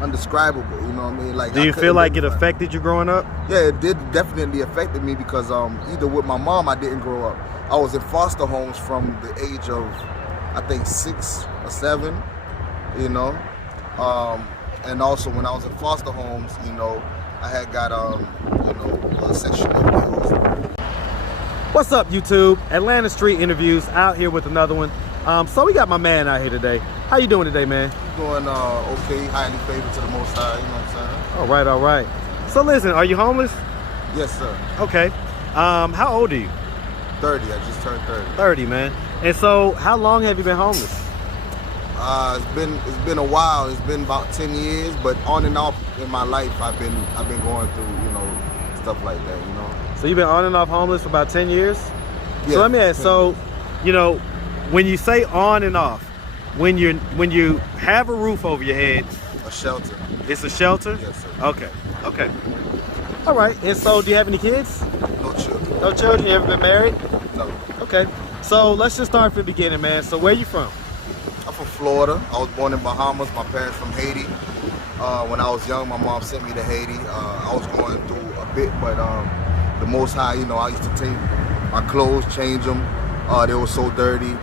undescribable. You know what I mean? Like, do you feel like it affected you growing up? Yeah, it did definitely affected me because either with my mom, I didn't grow up. I was in foster homes from the age of, I think, 6 or 7. You know, and also when I was in foster homes, you know, I had got sexual abuse. What's up, YouTube? Atlanta Street Interviews out here with another one. So we got my man out here today. How you doing today, man? Doing okay, highly favored to the Most High. You know what I'm saying? All right, all right. So listen, are you homeless? Yes, sir. Okay. How old are you? 30. I just turned 30. 30, man. And so, how long have you been homeless? It's been a while. It's been about 10 years, but on and off in my life, I've been going through, you know, stuff like that, you know. So you've been on and off homeless for about 10 years? Yeah. So let me ask, so, you know, when you say on and off, when you have a roof over your head, a shelter. It's a shelter? Yes, sir. Okay. All right. And so, do you have any kids? No children. No children? You ever been married? No. Okay. So let's just start from the beginning, man. So where you from? I'm from Florida. I was born in Bahamas. My parents from Haiti. When I was young, my mom sent me to Haiti. I was going through a bit, but the Most High, you know, I used to take my clothes, change them. They were so dirty.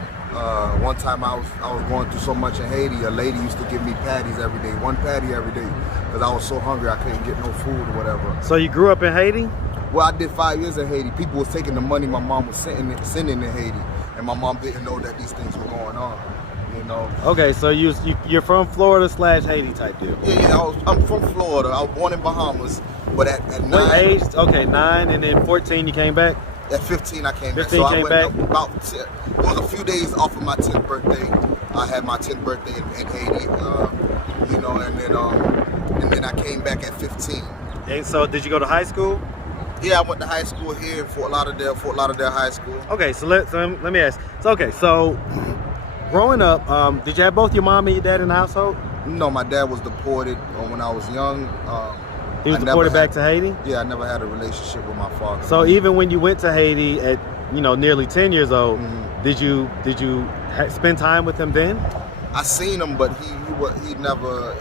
One time I was going through so much in Haiti, a lady used to give me patties every day, 1 patty every day, because I was so hungry I couldn't get no food or whatever. So you grew up in Haiti? Well, I did 5 years in Haiti. People was taking the money my mom was sending to Haiti, and my mom didn't know that these things were going on, you know. Okay, so you're from Florida / Haiti type deal? Yeah, I'm from Florida. I was born in Bahamas, but at 9. What age? Okay, 9, and then 14 you came back? At 15 I came back. 15 So came I went back? about 10. It was a few days off of my 10th birthday. I had my 10th birthday in Haiti, you know, and then I came back at 15. And so did you go to high school? Yeah, I went to high school here in Fort Lauderdale High School. Okay, so let me ask. So growing up, did you have both your mom and your dad in the household? No, my dad was deported when I was young. He was deported back to Haiti? Yeah, I never had a relationship with my father. So even when you went to Haiti at, you know, nearly 10 years old, did you spend time with him then? I seen him, but he never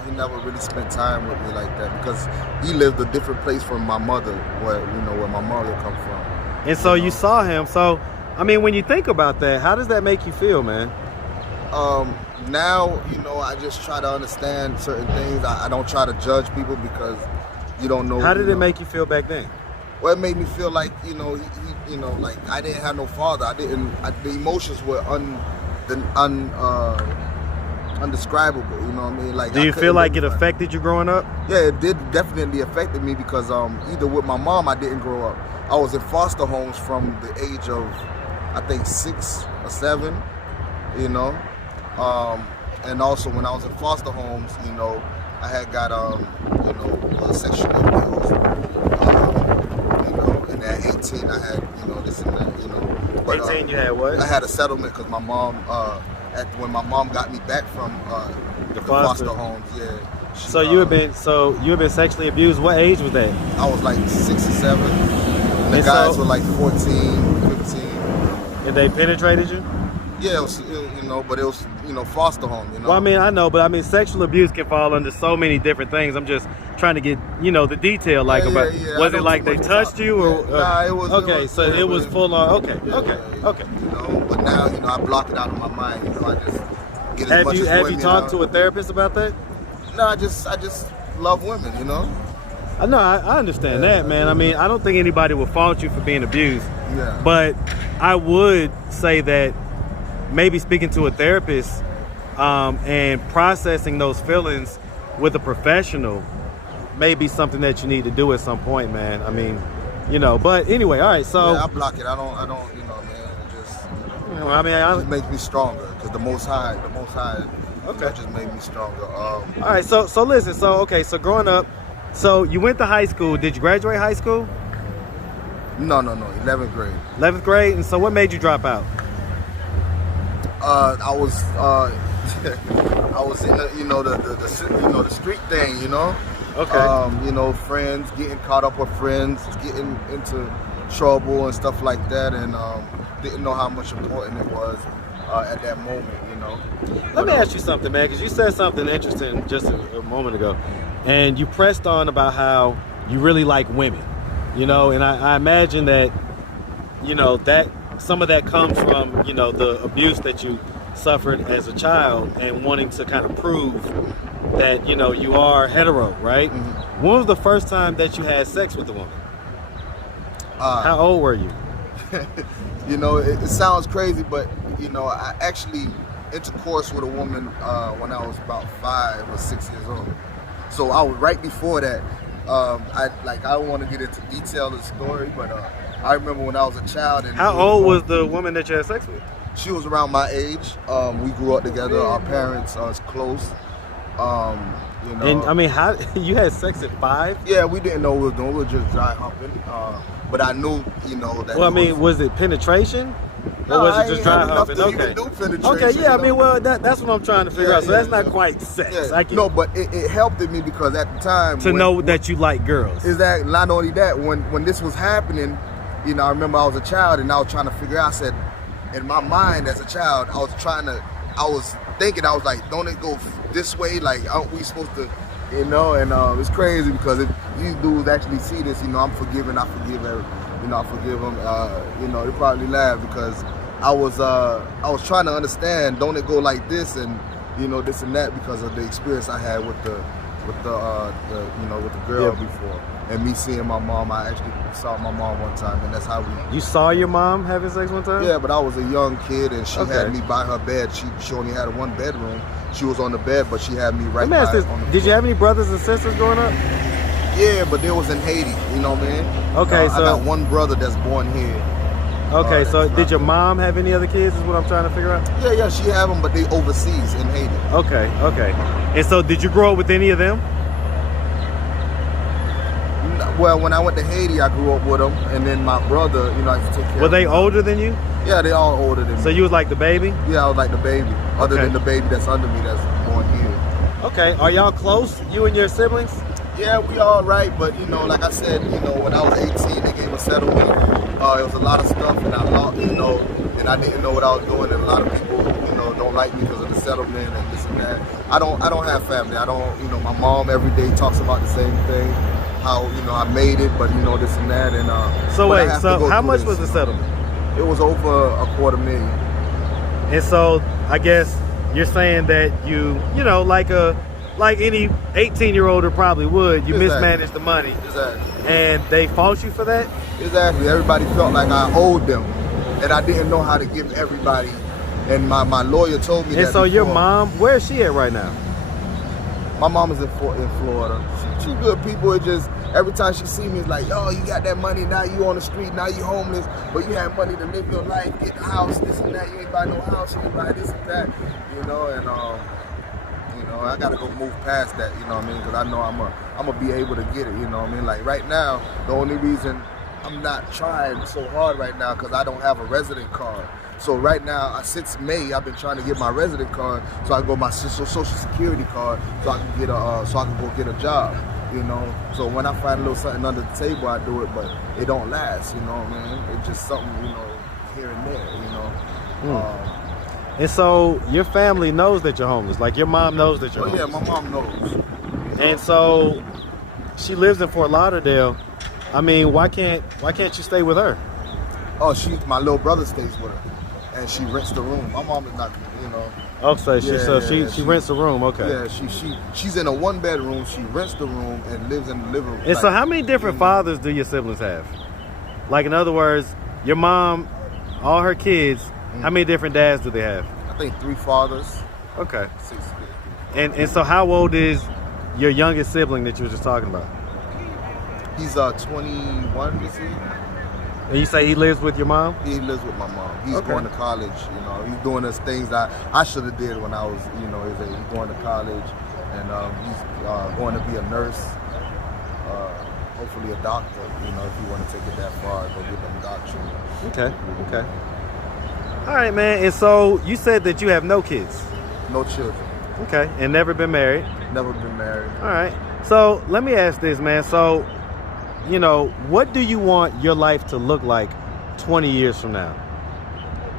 really spent time with me like that, because he lived a different place from my mother, where my mother come from. And so you saw him. So I mean, when you think about that, how does that make you feel, man? Now, you know, I just try to understand certain things. I don't try to judge people, because you don't know. How did it make you feel back then? Well, it made me feel like, like I didn't have no father. The emotions were undescribable. You know what I mean? Like, do you feel like it affected you growing up? Yeah, it did definitely affected me, because either with my mom, I didn't grow up. I was in foster homes from the age of, I think, 6 or 7. You know, and also when I was in foster homes, you know, I had got sexual abuse. You know, and at 18 I had, you know, this and that, you know. But, 18 you had what? I had a settlement, because my mom, when my mom got me back from the foster homes, yeah. So you had been sexually abused. What age was that? I was like 6 or 7. And the guys were like 14, 15. And they penetrated you? Yeah, it was, but it was, foster home, you know. Well, I mean, I know, but I mean, sexual abuse can fall under so many different things. I'm just trying to get, the detail, like, about, was it like they touched you, or? Nah, it was. Okay, it was full on, okay. You know, but now, I block it out of my mind, I just get as much as Have you talked to a therapist about that? No, I just love women, you know. I know, I understand that, man. I mean, I don't think anybody will fault you for being abused. Yeah. But I would say that maybe speaking to a therapist and processing those feelings with a professional may be something that you need to do at some point, man. I mean, but anyway, all right, so. Yeah, I block it. I don't, man, it just, I mean, it just makes me stronger, because the Most High, okay, just made me stronger. All right, so listen, so growing up, so you went to high school. Did you graduate high school? No, 11th grade. 11th grade, and so what made you drop out? I was in the street thing, you know. Okay. Friends, getting caught up with friends, getting into trouble and stuff like that, and didn't know how much important it was. at that moment, you know. Let me ask you something, man, because you said something interesting just a moment ago, and you pressed on about how you really like women, you know, and I imagine that, you know, that some of that comes from, you know, the abuse that you suffered as a child and wanting to kind of prove that, you know, you are hetero, right? Mm-hmm. When was the first time that you had sex with a woman? How old were you? You know, it sounds crazy, but, you know, I actually intercourse with a woman when I was about 5 or 6 years old. So I was right before that. I don't want to get into detail of the story, but I remember when I was a child. And how old was the woman that you had sex with? She was around my age. We grew up together. Our parents are close. You know. And I mean, how you had sex at 5? Yeah, we didn't know what we were doing. We were just dry humping. But I knew, you know, that. Well, I mean, was it penetration? No, or was it just dry humping? Okay. Do penetration, okay, yeah, I know? mean, well, that's what I'm trying to figure out. So that's not quite sex. Yeah. No, but it helped me because at the time know that you like girls. Exactly. Not only that, when this was happening, you know, I remember I was a child and I was trying to figure out. I said, in my mind as a child, I was thinking, I was like, don't it go this way? Like, aren't we supposed to, you know? And it's crazy because if these dudes actually see this, you know, I'm forgiving. I forgive you know, I forgive them. You know, they probably laugh because I was trying to understand. Don't it go like this and, you know, this and that because of the experience I had with the you know, with the girl before, and me seeing my mom. I actually saw my mom one time, and that's how we. You saw your mom having sex one time? Yeah, but I was a young kid, and she had me by her bed. She only had one bedroom. She was on the bed, but she had me right by. Did you have any brothers and sisters growing up? Yeah, but they was in Haiti. You know what I mean? Okay, so I got one brother that's born here. Okay, so did your mom have any other kids is what I'm trying to figure out? Yeah, she had them, but they overseas in Haiti. Okay. And so did you grow up with any of them? Well, when I went to Haiti, I grew up with them, and then my brother, you know, I used to take care of him. Were they older than you? Yeah, they all older than me. So you was like the baby? Yeah, I was like the baby, other than the baby that's under me that's born here. Okay, are y'all close, you and your siblings? Yeah, we all right, but, you know, like I said, you know, when I was 18, they gave a settlement. It was a lot of stuff, and I lost, you know, and I didn't know what I was doing, and a lot of people, you know, don't like me because of the settlement and this and that. I don't have family. I don't, you know, my mom every day talks about the same thing, how, you know, I made it, but, you know, this and that, and so wait, so how much was the settlement? It was over $250,000. And so I guess you're saying that you know, like any 18-year-old probably would, you mismanaged the money. Exactly. And they fought you for that? Exactly. Everybody felt like I owed them, and I didn't know how to give everybody. And my lawyer told me that. And so your mom, where is she at right now? My mom is in Florida. She good people. It just every time she see me, it's like, yo, you got that money, now you on the street, now you homeless, but you have money to live your life, get a house, this and that. You ain't buy no house, you ain't buy this and that, you know. And you know, I gotta go move past that, you know what I mean? Because I know I'm gonna be able to get it, you know what I mean? Like right now, the only reason I'm not trying so hard right now because I don't have a resident card. So right now, since May, I've been trying to get my resident card so I can go my social security card so I can get go get a job, you know. So when I find a little something under the table, I do it, but it don't last, you know what I mean? It's just something, you know, here and there, you know. And so your family knows that you're homeless. Like your mom knows that you're homeless. Yeah, my mom knows. And so she lives in Fort Lauderdale. I mean, why can't you stay with her? Oh, my little brother stays with her, and she rents the room. My mom is not, you know. Okay, she rents a room. Okay. Yeah, she's in a 1-bedroom. She rents the room and lives in the living room. And so, how many different fathers do your siblings have? Like, in other words, your mom, all her kids. How many different dads do they have? I think 3 fathers. Okay. 6. And so, how old is your youngest sibling that you were just talking about? He's 21 this year. And you say he lives with your mom? He lives with my mom. He's going to college, you know. He's doing those things that I should have did when I was, you know, he's going to college, and he's going to be a nurse, hopefully a doctor, you know, if you want to take it that far, go get them doctorate. Okay. All right, man. And so you said that you have no kids? No children. Okay. And never been married? Never been married. All right. So let me ask this, man. So, you know, what do you want your life to look like 20 years from now?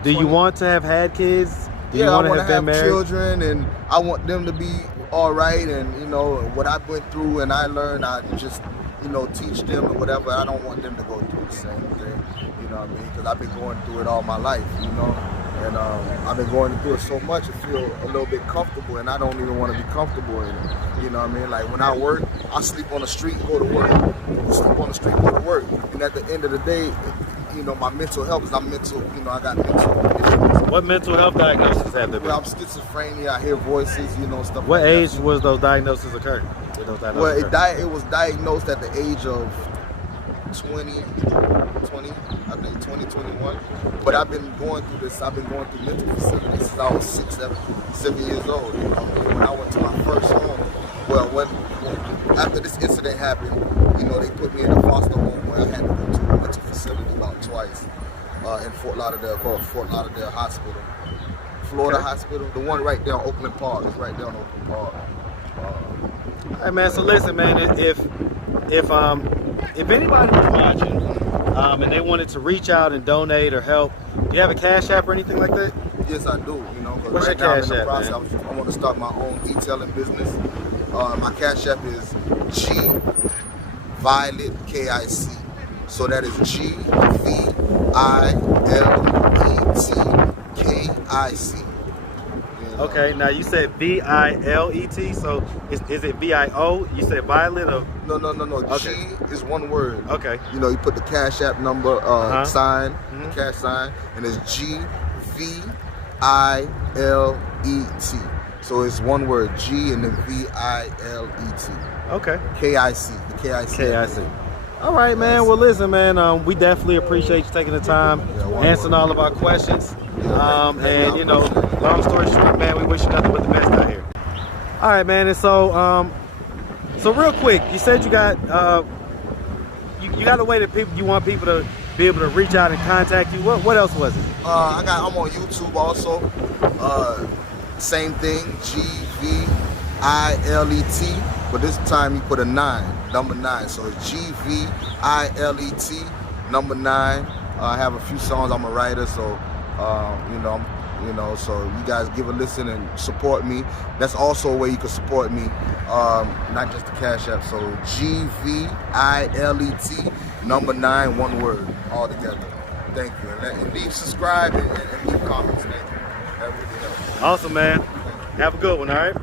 Do you want to have had kids? Do you I want want to to have been married? children, and I want them to be all right. And you know what I went through and I learned, I just teach them or whatever. I don't want them to go through the same thing. You know what I mean? Because I've been going through it all my life. And I've been going through it so much, I feel a little bit comfortable, and I don't even want to be comfortable in it. You know what I mean? Like when I work, I sleep on the street, go to work. Sleep on the street, go to work. And at the end of the day, my mental health is I'm mental. I got mental issues. What mental health diagnoses have there been? Well, I'm schizophrenia. I hear voices, stuff. What like age that. was those diagnoses occurred? It was diagnosed at the age of 20, I think 2021. But I've been going through this. I've been going through mental facilities since I was 6, 7 years old. When I went to my first home, after this incident happened, they put me in a foster home where I had to go to a mental facility about twice in Fort Lauderdale, called Fort Lauderdale Hospital, Florida Hospital. The one right there on Oakland Park. It's right there on Oakland Park. Hey man, so listen, man. If anybody was watching and they wanted to reach out and donate or help, do you have a Cash App or anything like that? Yes, I do. What's right your now Cash App, man? I want to start my own detailing business. My Cash App is G Violet KIC. So that is GVILET KIC. Okay, now you said VILET, so is it VIO? You said Violet or? No. Okay. G is one word. Okay. You put the Cash App number sign, the cash sign, and it's GVILET. So it's one word, G and then VILET. Okay. KIC, the KIC. KIC. All right, man. Well, listen, man. We definitely appreciate you taking the time, answering all of our questions. Long story short, man, we wish you nothing but the best out here. All right, man. And so real quick, you said you got you got a way that you want people to be able to reach out and contact you. What else was it? I'm on YouTube also. Same thing, GVILET, but this time you put a 9, number 9. So it's GVILET, number 9. I have a few songs. I'm a writer, so so you guys give a listen and support me. That's also a way you can support me, not just the Cash App. So GVILET, number 9, one word, all together. Thank you. And leave subscribe and leave comments. Thank you. That really helps. Awesome, man. Have a good one, all right?